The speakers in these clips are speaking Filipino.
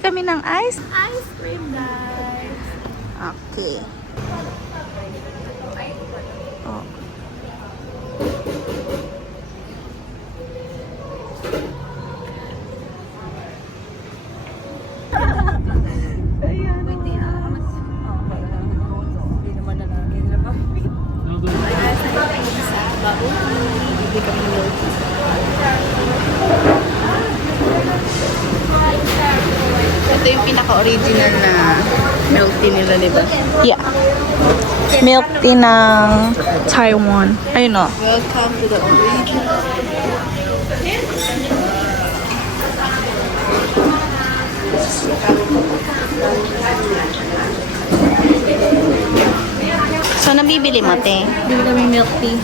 Bili kami ng ice cream, guys. Okay. Oh. Ito yung pinaka-original na milk tea nila, di ba? Yeah. Milk tea ng Taiwan. Ayun o. Welcome to the original. So, nabibili mo, te? Bili kami milk tea.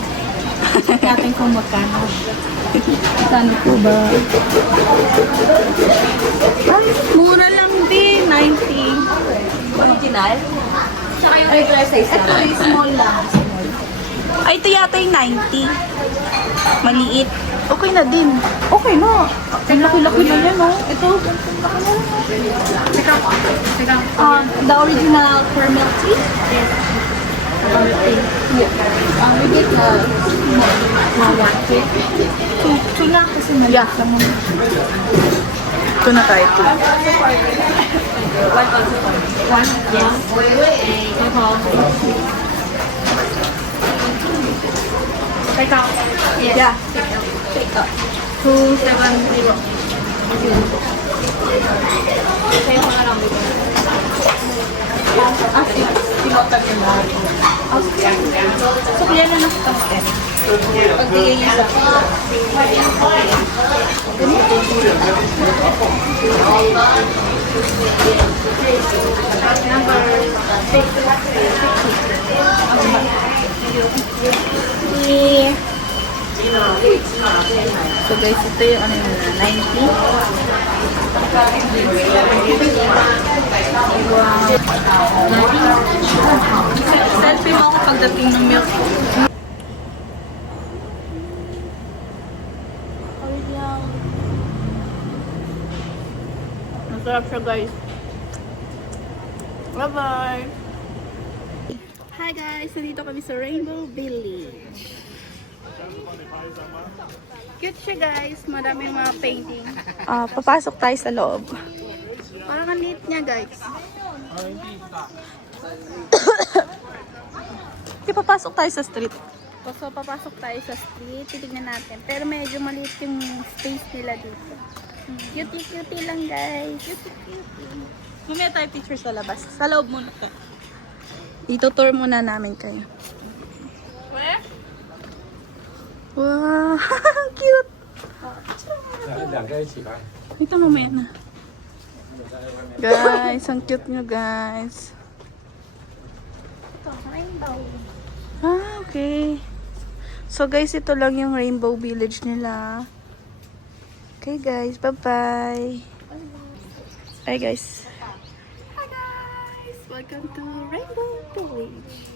Check natin kung magkano. Saan po ba? Ay, mura lang din. 90. Original? Tsaka yung regular size lang. Ito yung small lang. Ay, ito yata yung 90. Maliit. Okay na din. Okay na. Ang laki-laki na yan, no? Ito. Teka. The original for milk tea? Yes. We get two na kasi maliit lang mo. Ito na tayo. One? Yes. Take out. Yes. Yeah. Take out. 270. Okay, wala lang dito. Tinotag yung lahat. So, kaya na nakita. Pagbigay niya sa So guys, ito yung ano yun, 90. Selfie mo ako pagdating ng milk. Masarap siya, guys. Bye-bye! Hi guys! Nandito kami sa Rainbow Village. Cute siya, guys. Maraming mga painting. Papasok tayo sa loob. Parang ang neat niya, guys. Okay, papasok tayo sa street. So, papasok tayo sa street. Titignan natin. Pero medyo maliit yung space nila dito. Cutie-cutie lang, guys. Cutie-cutie. Mamaya tayo picture sa labas. Sa loob muna. Dito tour muna namin kayo. Where? Wow, cute! Ito mamaya na. Guys, ang cute nyo, guys. Ito, rainbow. Okay. So, guys, ito lang yung Rainbow Village nila. Okay, guys. Bye-bye. Bye, guys. Hi, guys. Welcome to Rainbow Village.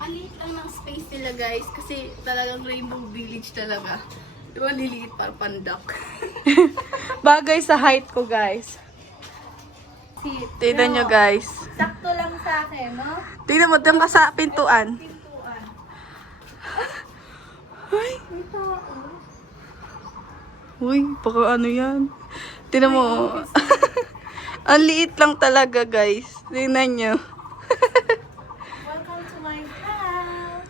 Ang liit lang ng space nila, guys, kasi talagang Rainbow Village talaga. Diba, liliit para pandak. Bagay sa height ko, guys. Tignan nyo, guys. Sakto lang sa akin, no? Tignan mo, doon ka sa pintuan. Ay. Uy, baka ano yan. Tignan mo. Ang liit lang talaga, guys. Tignan nyo. Welcome to my house.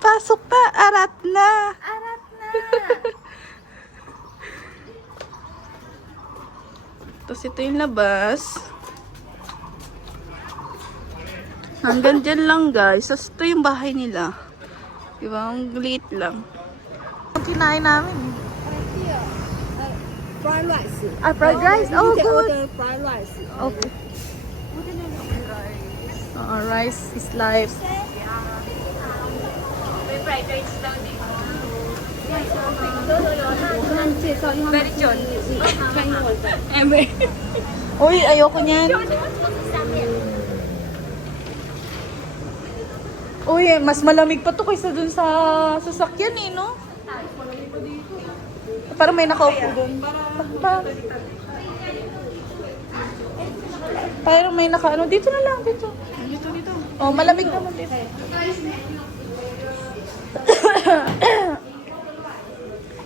Pasok na, arat na. Arat na. Tapos ito yung labas. Hanggang dyan lang, guys. Tapos ito yung bahay nila. Diba? Ang liit lang. Ang kinain namin. Fried rice. Fried rice? Oh, good. Fried rice. Okay. Rice is life. Uy, ayoko niyan. Uy, mas malamig pa to kaysa dun sa sasakyan eh, no? Parang may nakaupo doon. Parang may naka ano. Dito na lang, dito. Dito. Oh, malamig naman dito.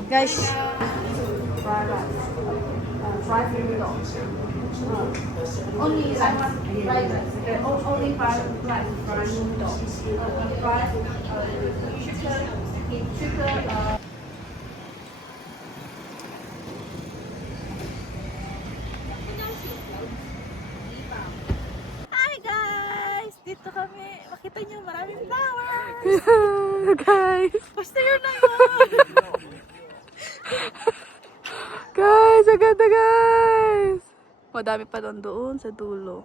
Guys. Only fried rice. Only fried noodles. Fried chicken. Hi guys! Dito kami. Makita niyo maraming flowers. Guys. Basta yun na yun. Guys, ang ganda guys. Madami pa doon sa dulo.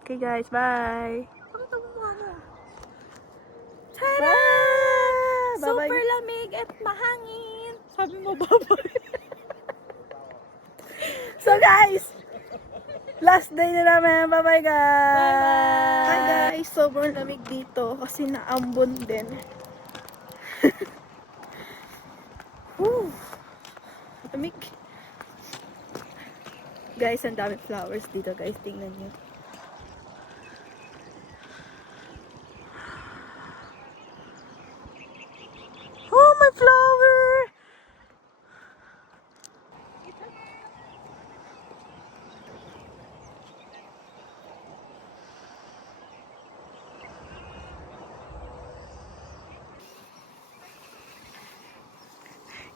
Okay guys, bye. Pakita mo mukha mo. Tada! Super lamig at mahangin. Sabi mo babay. So guys, last day na namin. Bye-bye guys. Bye-bye. Hi guys, sobrang lamig dito kasi naambon din. Whew. Lamig. Guys, ang dami flowers dito guys. Tingnan nyo. Oh, my flower!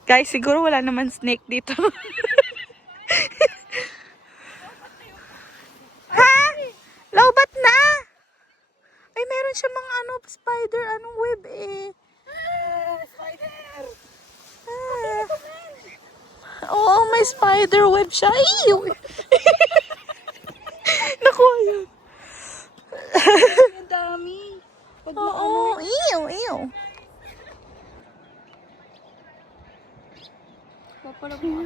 Guys, siguro wala naman snake dito. Ha? Lowbat na! Ay, meron siya mga ano, spider, anong web eh. Spider! Oo, may spider web siya. Ew! Nakuha yun. Ang dami. Oo, ew. Papalag mo.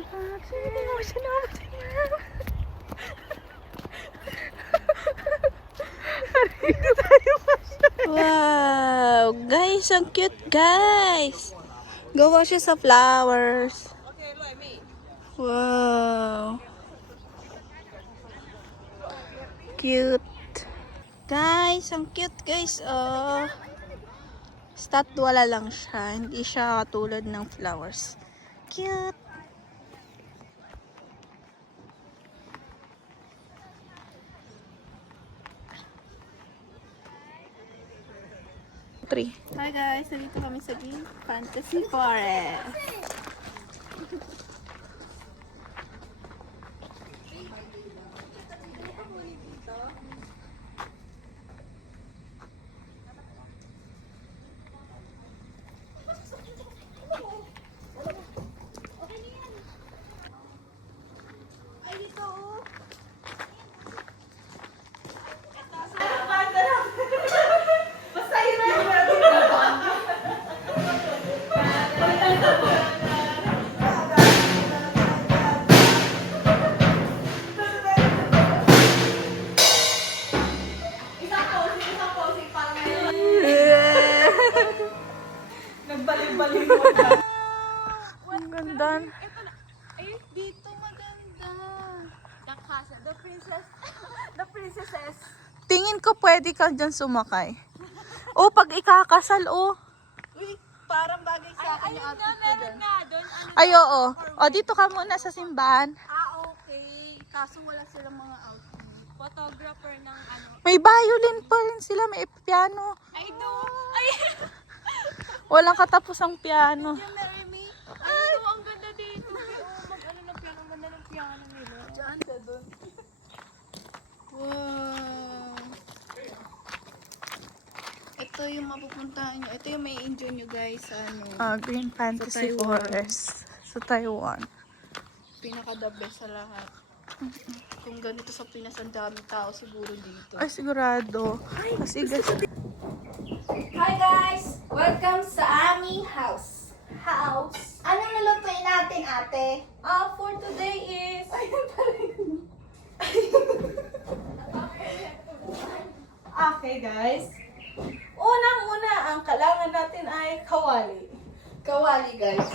Wow, guys, ang cute, guys. Gawa siya sa flowers. Wow. Cute. Guys, ang cute, guys. Oh. Statwala lang siya. Hindi siya katulad ng flowers. Cute. Hi guys, nandito kami sa Fantasy Forest. Nagbalik-balik mo na. Ang ganda. Ay, dito maganda. The castle. The princesses. Tingin ko pwede ka dyan sumakay. O, pag ikakasal, o. Uy, parang bagay sa akin yung outfit ko dun. Ay, oo. O, dito ka muna sa simbahan. Okay. Kaso wala silang mga outfit. Photographer ng ano. May violin pa rin sila, may piano. I know. Ay, Walang katapusang piano. you marry me? Ay, ang ganda dito. Mag-ano ng piano, ganda ng piano nila. Diyan ka dun. Wow. Ito yung mapupuntahan nyo. Ito yung may enjoy nyo guys sa ano. Green Fantasy Taiwan. Forest. Sa Taiwan. Pinaka-the best sa lahat. Kung ganito sa Pinas, ang daming tao siguro dito. Ay, sigurado. Kasi Hi guys! Welcome sa aming house. Anong lulutuin natin, ate? For today is... Ayun pala yun. Okay, guys. Unang-una, ang kailangan natin ay kawali. Kawali guys.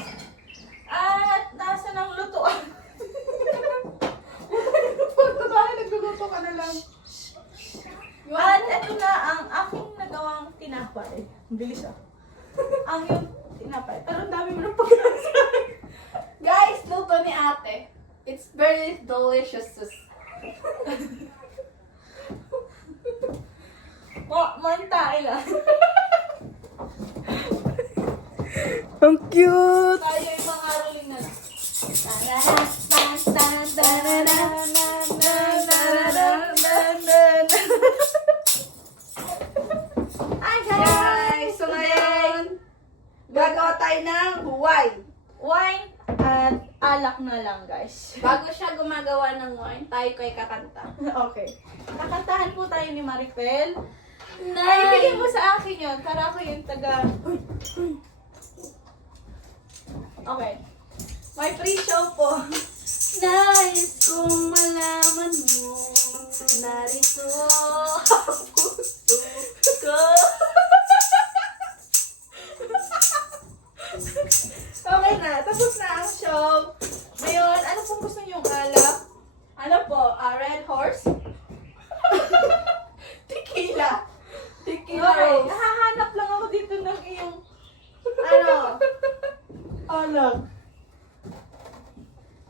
Bilis ah. Ang yung tinapay. Pero ang dami mo ng pagkasa. Guys, luto ni ate. It's very delicious. Mantae lang. Ang cute! Tayo yung mga rolling na lang. Hi guys! So ngayon, gagawa tayo ng wine. Wine at alak na lang guys. Bago siya gumagawa ng wine, tayo ko'y kakanta. Okay. Kakantahan po tayo ni Maripel. Ay, ibigay mo sa akin yun para ako yung taga... Okay. May pre-show po. Nais kong malaman mo, narito ang puso ko. Okay na, tapos na ang show. Ngayon, ano pong gusto niyong alak? Ano po? Red Horse? Tequila. Tequila. Okay. Nahahanap lang ako dito ng iyong alak.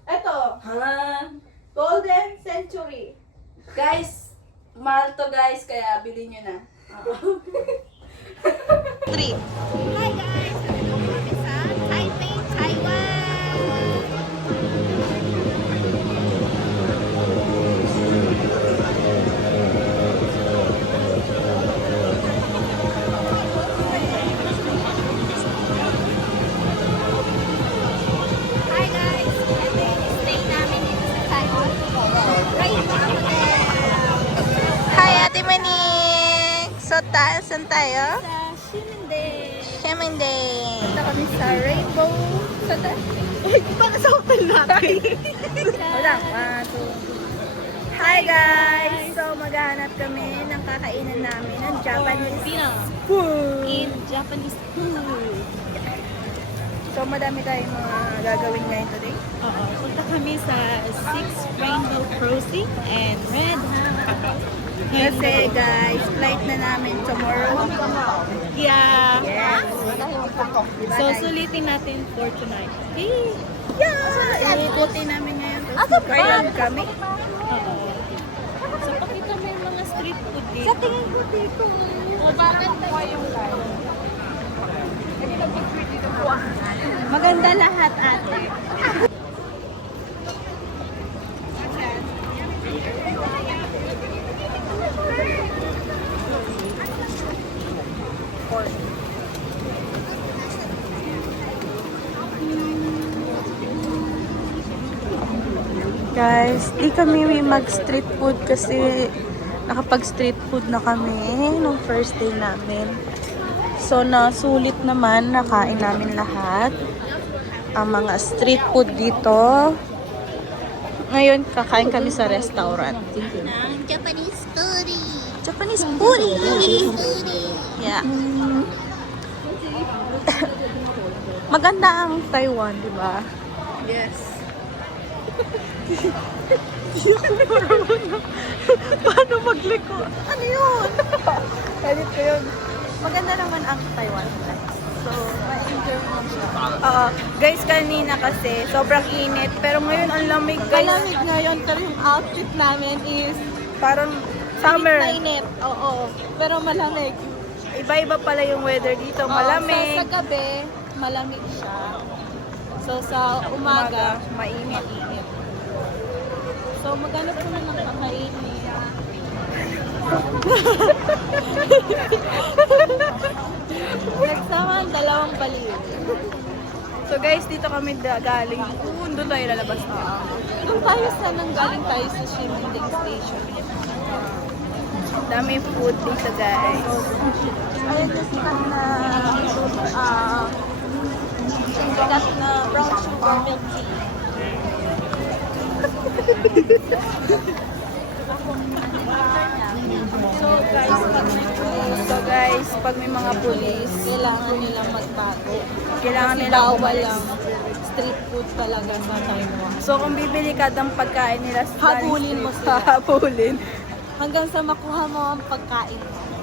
Eto. Golden Century. Guys, mahal to guys, kaya bilhin nyo na. 3. Hi guys! Nandito kami sa Taipei, Taiwan! Hi guys! Ito yung stay namin dito sa Taiwan. Rainbow Hotel! Hi, Ate Manik! So, saan tayo? Sa Ximending! Shemending! Punta kami sa Rainbow. Bakit sa hotel natin? Wala. Hi guys! So, maghahanap kami ng kakainan namin ng Japanese food. In Japanese food. So, madami tayong mga gagawin ngayon today. Oo. Punta kami sa Six Rainbow Crossing and Red House. Kasi guys, flight na namin tomorrow. Yeah. Yes! So, sulitin natin for tonight. Okay? Yeah! Iikutin namin ngayon. Tapos kailan kami? Oo. So, pakita mo yung mga street food dito. Sa tingin ko dito. O, bakit tayo yung Maganda lahat, ate. Guys, di kami may mag-street food kasi nakapag-street food na kami nung first day namin. So, nasulit naman, nakain namin lahat. Ang mga street food dito. Ngayon, kakain kami sa restaurant. ng Japanese food. Japanese food! Yeah. Maganda ang Taiwan, di ba? Yes. Paano magliko? Ano yun? Edit ko yun. Maganda naman ang Taiwan. So, ma-enjoy mo siya. Guys, kanina kasi sobrang init. Pero ngayon ang lamig, guys. Malamig ngayon, pero yung outfit namin is Parang summer. mainit. Oo. Pero malamig. Iba-iba pala yung weather dito. Malamig. Sa gabi, malamig siya. So, sa umaga, mainit. mainit. So, maghanap ko na ng kakainin. Nagsama ang dalawang baliw. So guys, dito kami galing. Doon tayo lalabas na. Doon tayo sa nanggaling tayo sa Ximending Station. Dami food dito, guys. Ayun na sila na sikat na brown sugar milk tea. So guys, pag may mga pulis, Kailangan nilang magbago. kailangan Kasi nila bawal umalis. lang street food talaga sa Taiwan. So kung bibili ka ng pagkain nila sa Habulin mo sila. Habulin. Hanggang sa makuha mo ang pagkain mo.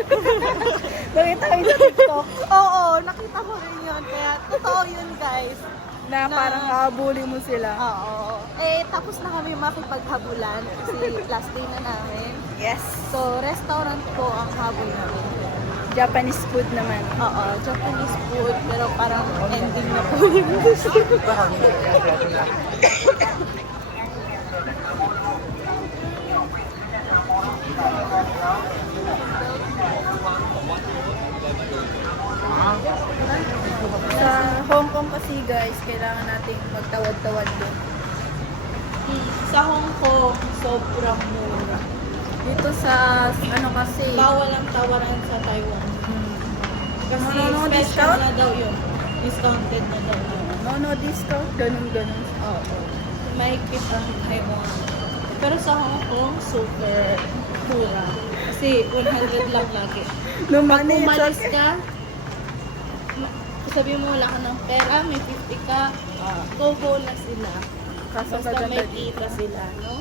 Nakita ko sa TikTok. Oo, nakita ko rin yun. Kaya totoo yun, guys. Na parang habulin mo sila. Oo. Eh, tapos na kami makipaghabulan kasi last day na namin. Yes. So, restaurant po ang habol namin. Japanese food naman. Oo, Japanese food. Pero parang ending na po yung gusto. Sa Hong Kong kasi guys, kailangan nating magtawad-tawad doon. Sa Hong Kong, sobrang mura. Dito sa, ano kasi, bawal ang tawaran sa Taiwan. Kasi special discount? Na daw yun. Discounted na daw yun. No discount? Ganun. Oo. Mahigpit ang Taiwan. Pero sa Hong Kong, super mura. Kasi 100 lang lagi. Pag umalis ka, sabi mo wala ka ng pera, may 50 ka, go na sila. Basta may kita sila, no?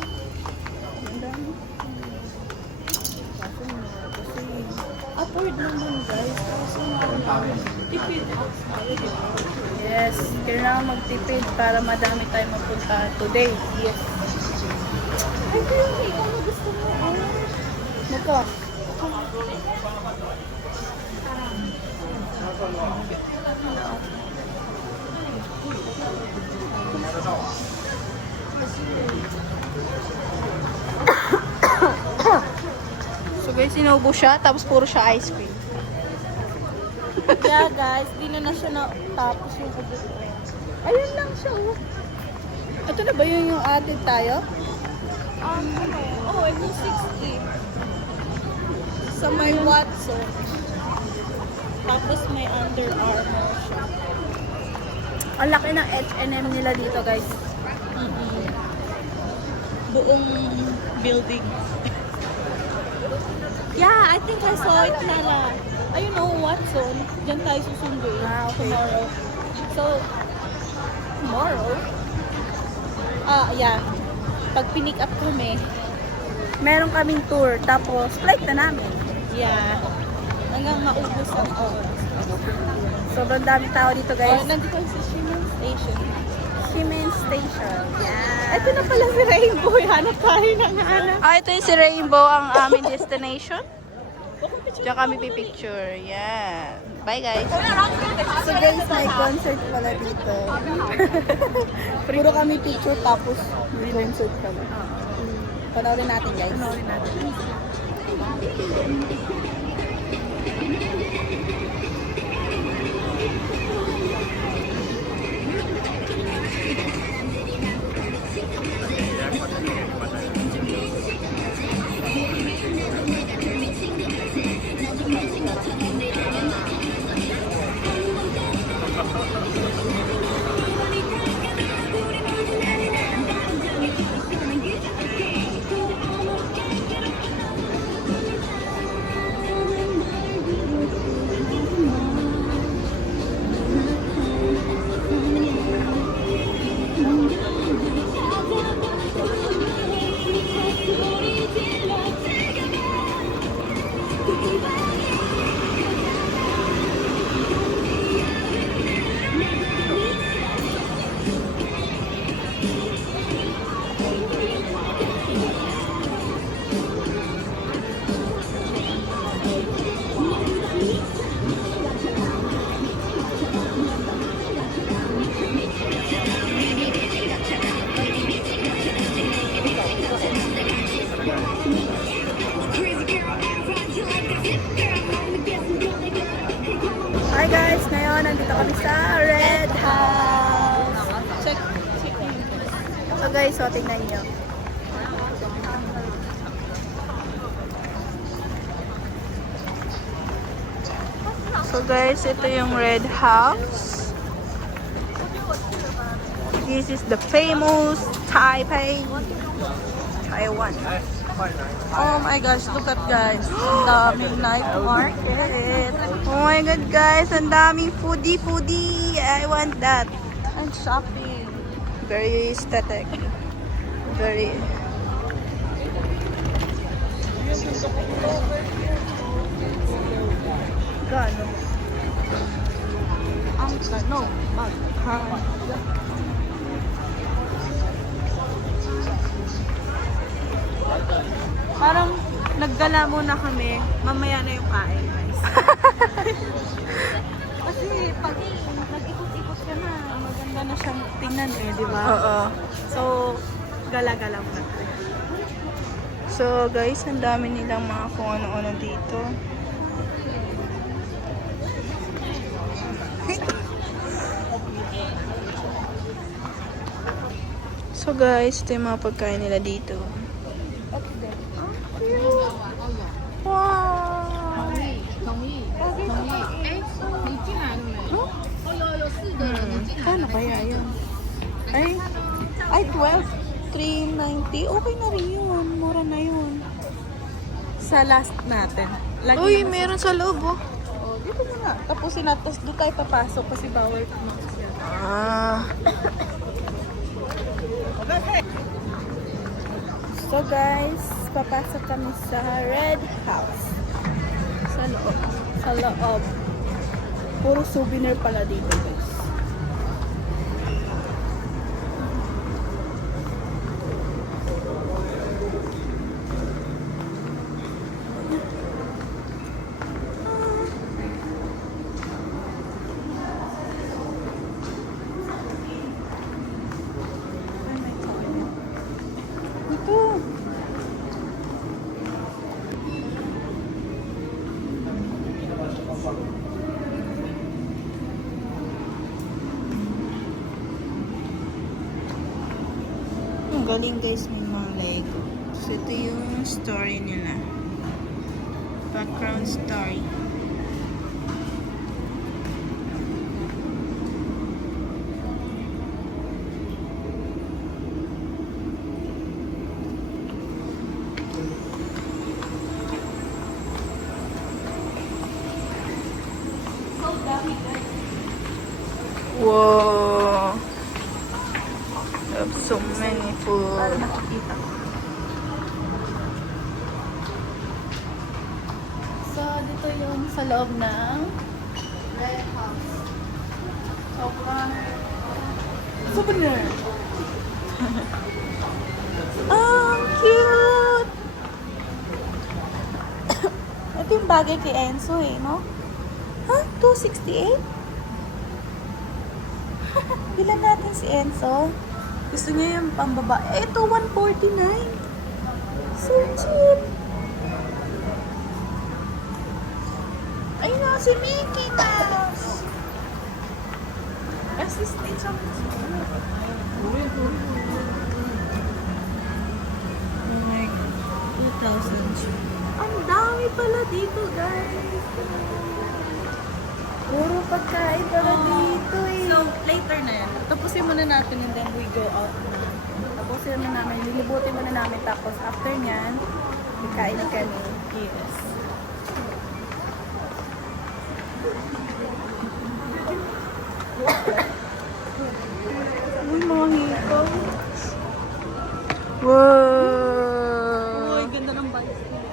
Afford naman guys, kaso tipid. Yes, kailangan magtipid para madami tayo mapunta today. Yes. Ay, pero ikaw na gusto mo. Maka. So guys, sinubo siya, tapos puro siya ice cream. Yeah guys, di na siya tapos yung ubo ko. Ayun lang siya oh. Ito na ba yung atin tayo? Oh, every 60. Sa may Watson. Tapos may Under Armour siya. Ang laki ng H&M nila dito guys. Buong building. Yeah, I think I saw it na lang. Ayun o, Watson. Diyan tayo susunduin tomorrow. So, tomorrow? Yeah. Pag pinick up kami, meron kaming tour. Tapos, flight na namin. Yeah. Hanggang maubos ang oras. Sobrang dami tao dito guys. Nandito sa Ximen Station. Ximen Station. Yeah. Ito na pala si Rainbow. Hanap tayo ng hanap. Ito yung si Rainbow ang aming destination. Diyan kami pipicture. Yeah. Bye guys. So guys, may concert pala dito. Puro kami picture tapos may concert kami. Panoorin natin guys. Panoorin natin. Hi guys, ngayon nandito kami sa Red House. Check in. So guys, so tingnan nyo. So guys, ito yung Red House. This is the famous Taipei, Taiwan. Oh my gosh, look at guys. Ang daming night market. Oh my god guys, ang daming foodie. I want that. And shopping. Very aesthetic. Very... Gano? Ang gano? Magkano? Parang naggala muna kami, mamaya na yung kain, guys. Kasi pag nag-ikot-ikot ka na, maganda na siyang tingnan eh, di ba? Oo. So, gala-gala muna tayo. So guys, ang dami nilang mga kung ano-ano dito. So guys, ito yung mga pagkain nila dito. Wow! Kano kaya yun? Ay, 12. 390. Okay na rin yun. Mura na yun. Sa last natin. Uy, meron sa loob, oh. Oh, dito muna. Tapusin natin. Tapos doon tayo papasok kasi bawal kumakas yan. Ah. So guys, papasok kami sa Red House. Sa loob. Sa loob. Puro souvenir pala dito guys. Ito. Ang galing guys, may mga Lego. So ito yung story nila. Background story. Wow! I have so many food. Para makikita. So, dito yung sa loob ng Red House. Sobrang souvenir. Oh, cute! Ito yung bagay kay Enzo eh, no? Huh? 268? Bilan natin si Enzo. Gusto niya yung pambaba. Ito, 149. So cheap. Ayun na, si Mickey Mouse. Assistant sa Oh my God. 2,000. Ang dami pala dito, guys. Puro pagkain pala dito eh. So, later na yan. Tapusin muna natin and then we go out. Tapusin muna namin. Lilibutin muna namin. Tapos after nyan, ikain na kami. Yes. Uy, mga hikaw. Wow! Uy, ganda ng bicycle.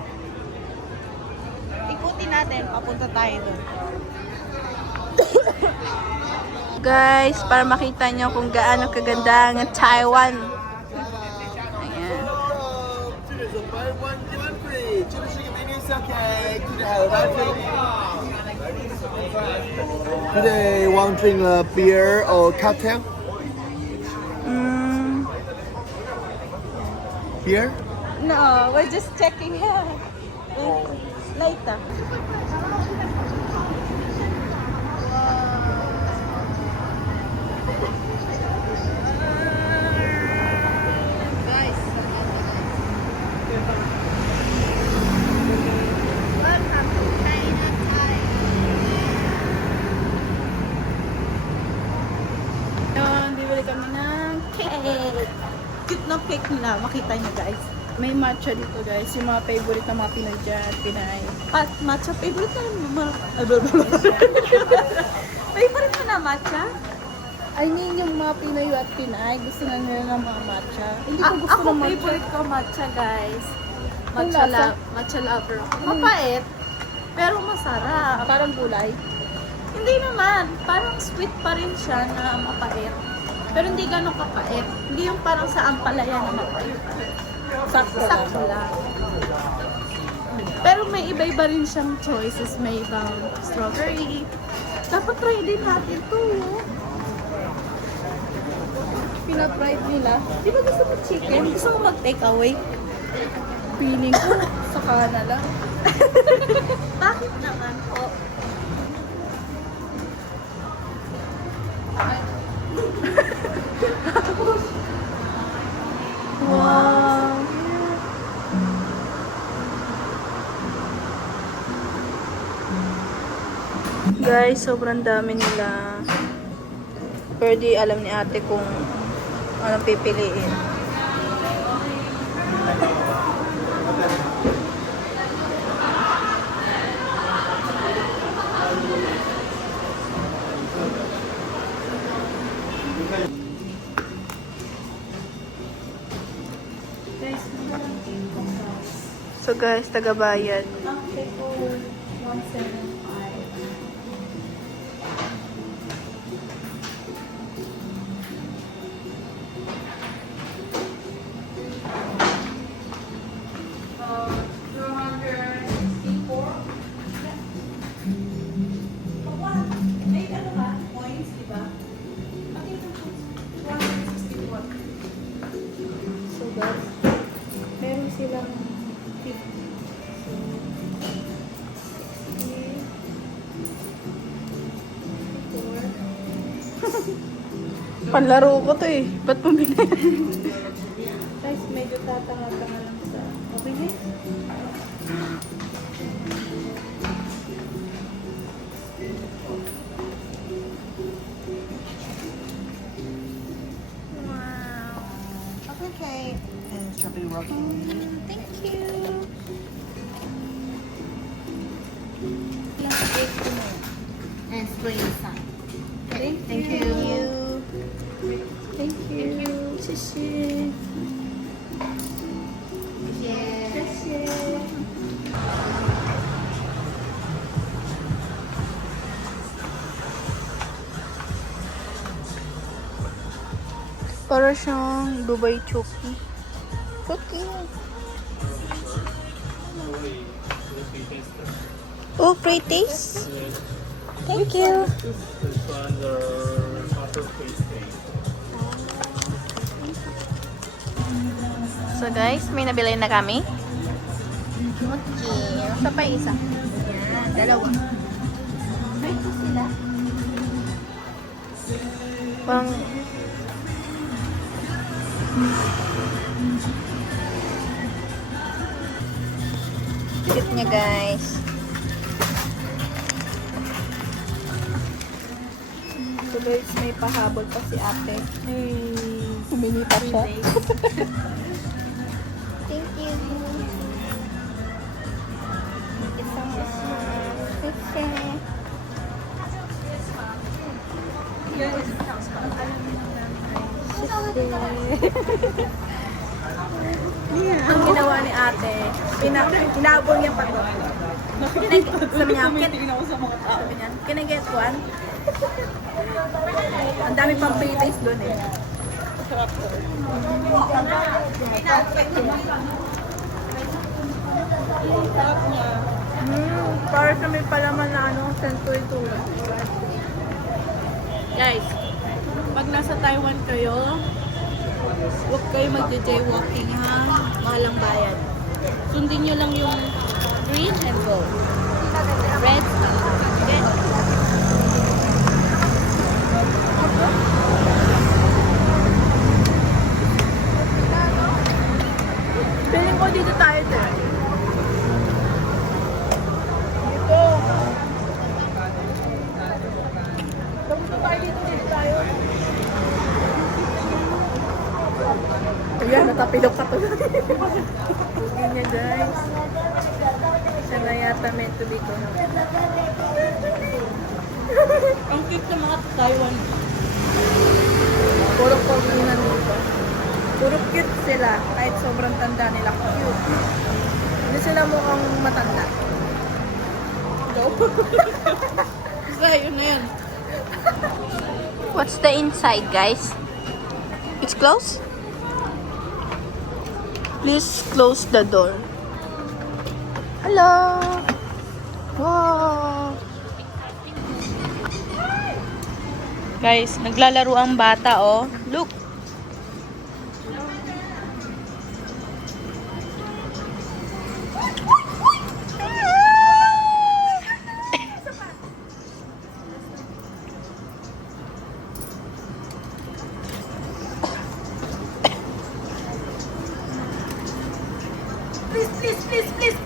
Ikutin natin. Papunta tayo doon. Guys, para makita nyo kung gaano kaganda ang Taiwan. Ayan. Today, want to drink a beer or cocktail? Beer? No, we're just checking here. Later. Bibili kami ng cake. Cute na cake nila. Makita nyo guys. May matcha dito guys. Yung mga favorite na mga Pinoy dyan. Pinay. At matcha favorite na mga... favorite mo na matcha? I mean yung mga Pinoy at Pinay. Gusto na nila ng mga matcha. Hindi ko gusto ng matcha. Favorite ko matcha guys. Matcha lover. Mapait. Pero masarap. Parang gulay. Hindi naman. Parang sweet pa rin siya na mapait. Pero hindi ganun kapait. Hindi yung parang sa ampalaya na mapait. Sakto lang. Pero may iba-iba rin siyang choices. May ibang strawberry. Dapat try din natin to. Pina-fried nila. Di ba gusto mo chicken? Gusto mo mag-take away? Piling ko. Saka na lang. Bakit naman po? Wow! Guys, sobrang dami nila. Pero di alam ni ate kung anong pipiliin. So guys, taga-bayad. So guys, meron silang 50. Panlaro ko to eh. Ba't mo binili? Guys, medyo tatanga-tanga lang sa mabilis. Wow. Okay. And strawberry rocky. Thank you. And spring sun. Thank you. Thank you. Shishi. Para siyang Dubai Chuki. Chuki. Oh, pre-taste. Thank you. This one's our copper pasting. So guys, may nabili na kami. Okay. Sa pa isa. Yan, dalawa. May ito sila. Pang... Cute niya guys. So guys, may pahabol pa si ate. Humingi pa siya. Thank you. Isang Ang ginawa ni ate, hinabol niya pa to. Sabi niya, can I get one? Ang dami pang pre-taste doon eh. Para sa may palaman na sensory tulad. Guys, pag nasa Taiwan kayo, huwag kayo magja-jaywalking ha. Mahalang bayan. Sundin nyo lang yung green and gold. Red. Okay? Feeling ko dito tayo din. Dito. Kamusta tayo dito tayo? Ayan, natapilok ka to. Pugin niya guys. Siya na yata meant to be ko. Ang cute ng mga Taiwan. Puro pagkunan dito. Puro cute sila. Kahit sobrang tanda nila, cute. Hindi sila mukhang matanda. What's the inside, guys? It's closed? Please close the door. Hello! Wow! Guys, naglalaro ang bata, oh. Look!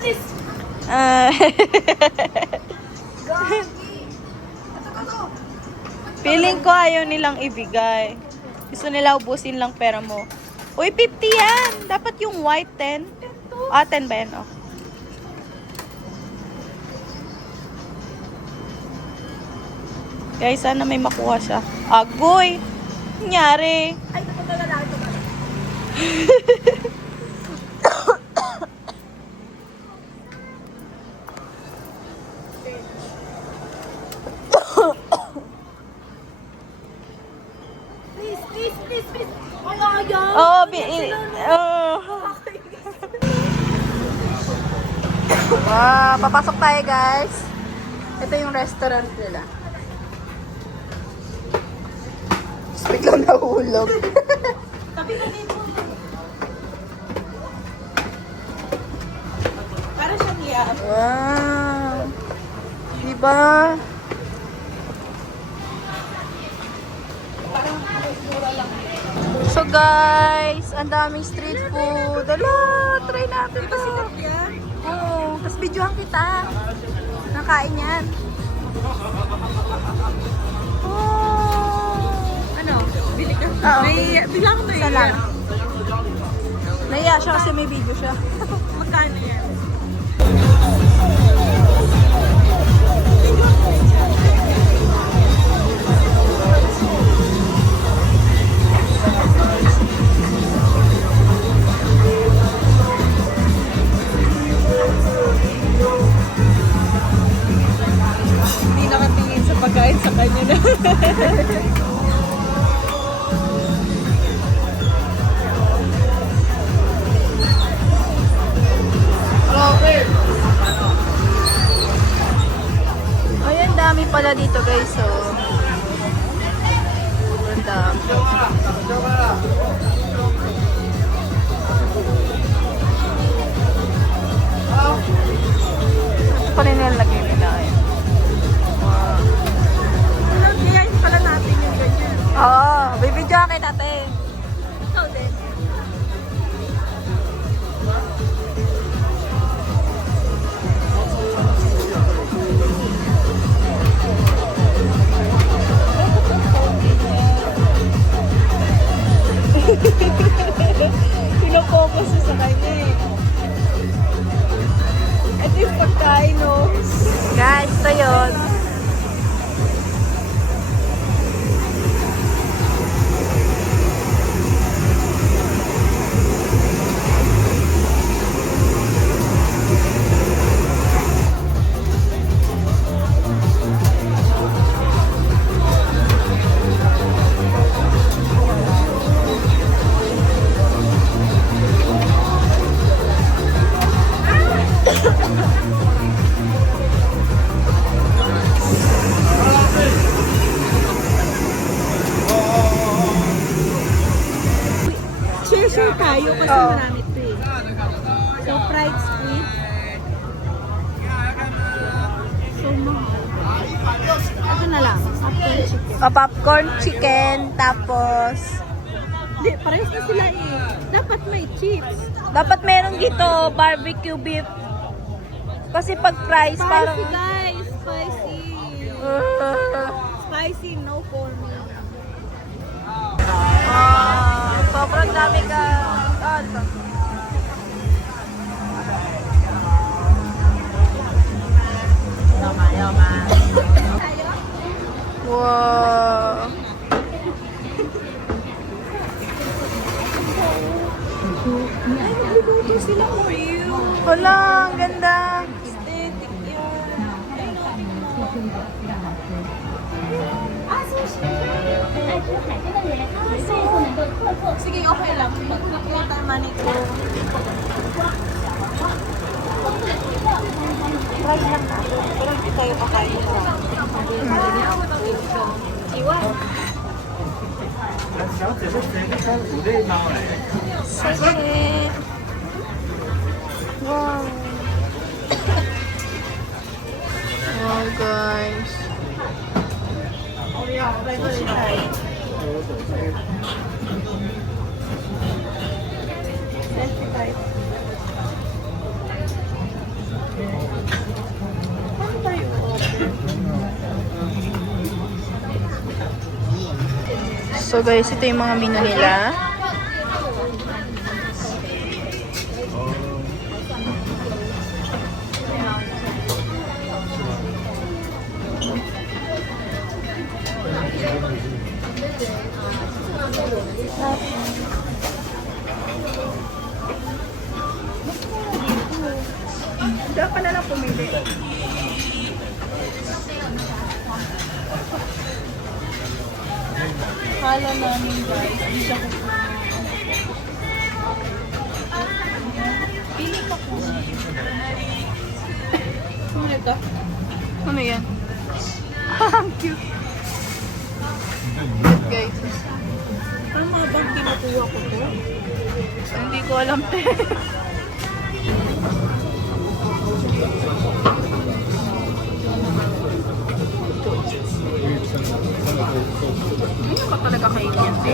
Please. Feeling ko ayaw nilang ibigay. Gusto nila ubusin lang pera mo. Uy, 50 yan! Dapat yung white 10. 10 ba yan? Oh. Guys, sana may makuha siya. Agoy! Nangyari? Ay, napunta na lang ito. Please. Wala yan. Oh, wow, papasok tayo, guys. Ito yung restaurant nila. Biglang nahulog. Tabi ka dito. Para siyang yan. Wow. Diba? So guys, ang daming street food. Ala, try natin to. Oo, tapos videohan kita. Nakain yan. Oh. Ano? Bili ka? Oo. Bigla ko na Isa lang. Naiya siya kasi may video siya. Magkano yan? Hindi nakatingin sa pagkain sa kanya na. Ay, ang dami pala dito, guys. So, ang dami. Ito pala nilalagay nila. Kaya pala natin yung ganyan. Oo, bibidyohan kay natin. Ikaw din. Pinopokus sa kanya eh. Ito yung pagkain, no? Guys, ito yun. Share tayo kasi Oo. marami ito eh. So, fried squid. So, mahal. Ito na lang. Popcorn chicken. Popcorn chicken, tapos Hindi, parehas na sila eh. Dapat may chips. dapat meron dito barbecue beef. Kasi pag fries parang Spicy guys. Spicy. Spicy, no for me. sobrang dami ka. Wow. Nagluluto sila for you. Wala, ang ganda. Aesthetic yan. Ayun o. Sige, okay lang. Nakuha tayo manito. Pero hindi tayo kakain pa. Iwan. 小姐是全个山谷类猫哎。 Sachet. Wow. Wow, guys. So guys, ito yung mga menu nila. Diyan ka na lang pumili. Kala namin guys, hindi siya kukuha. Pili ka po. Ano ito? Ano yan? Ang cute. Cute guys. Tama bang kinukuha ko to? Hindi ko alam te. Hindi ko talaga kainin te.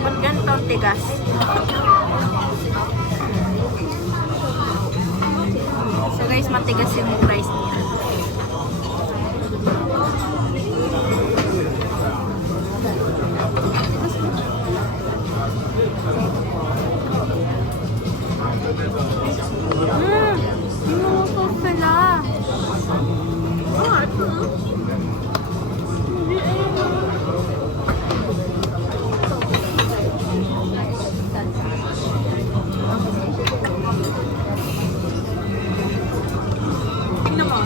Ba't ganito ang tigas? So guys, matigas yung rice niya. Inuusok sila. Tingnan mo.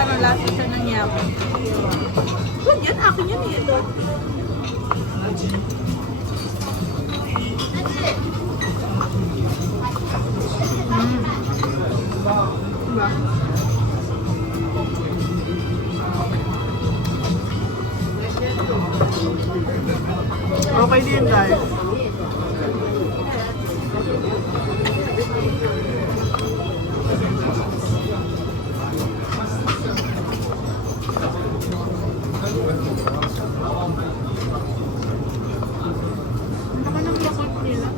Ano lasa siya ng yaman? Yan, akin yan eh. Ito. Diba? Okay din guys. Ano ka nang lakot nila?